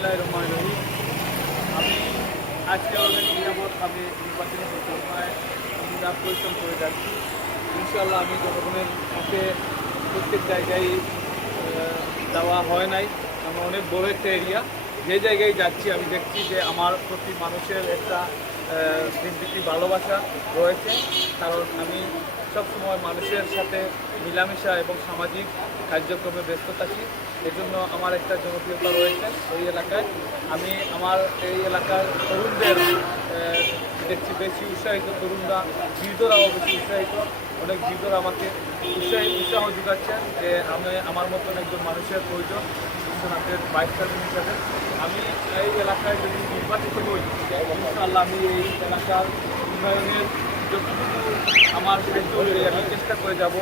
বিসমিল্লাহির রহমানির রহিম। আমি আজকে অনেক নিরাপদ আমি নির্বাচনী পরিকল্পনায় পরিশ্রম করে যাচ্ছি। ইনশাআল্লাহ আমি জনগণের সাথে প্রত্যেক জায়গায় যাওয়া হয় নাই। আমার অনেক বড় একটা এরিয়া, যে জায়গায় যাচ্ছি আমি দেখছি যে আমার প্রতি মানুষের একটা দিনব্যাপী ভালোবাসা রয়েছে। কারণ আমি সবসময় মানুষের সাথে মিলামেশা এবং সামাজিক কার্যক্রমে ব্যস্ত থাকি। এজন্য আমার একটা জনপ্রিয়তা রয়েছে এই এলাকায়। আমি আমার এই এলাকার তরুণদের দেখছি বেশি উৎসাহিত, তরুণরা বৃদ্ধরাও বেশি উৎসাহিত। অনেক বৃদ্ধরা আমাকে উৎসাহ যোগাচ্ছেন যে আমার মতন একজন মানুষের প্রয়োজন বিশ্বনাথের ভাইস চেয়ারম্যান হিসাবে। আমি এই এলাকায় যদি নির্বাচিত হই, ইনশাআল্লাহ আমি এই এলাকার উন্নয়নের যতটুকু আমার সাহায্য অনুযায়ী আমি চেষ্টা করে যাব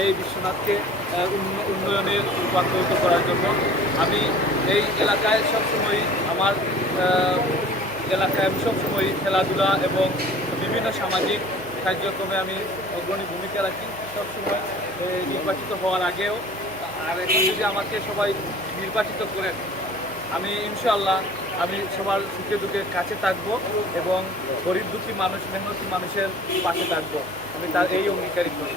এই বিশ্বনাথকে উন্নয়নে রূপান্তরিত করার জন্য। আমি এই এলাকায় সবসময় আমার এলাকায় আমি সবসময় খেলাধুলা এবং বিভিন্ন সামাজিক কার্যক্রমে আমি অগ্রণী ভূমিকা রাখি সবসময়, নির্বাচিত হওয়ার আগেও। আর এখন যদি আমাকে সবাই নির্বাচিত করেন, আমি ইনশাআল্লাহ আমি সবার সুখে দুঃখে কাছে থাকবো এবং গরিব দুঃখী মানুষ, মেহনতি মানুষের পাশে থাকবো। আমি তার এই অঙ্গীকারই করি।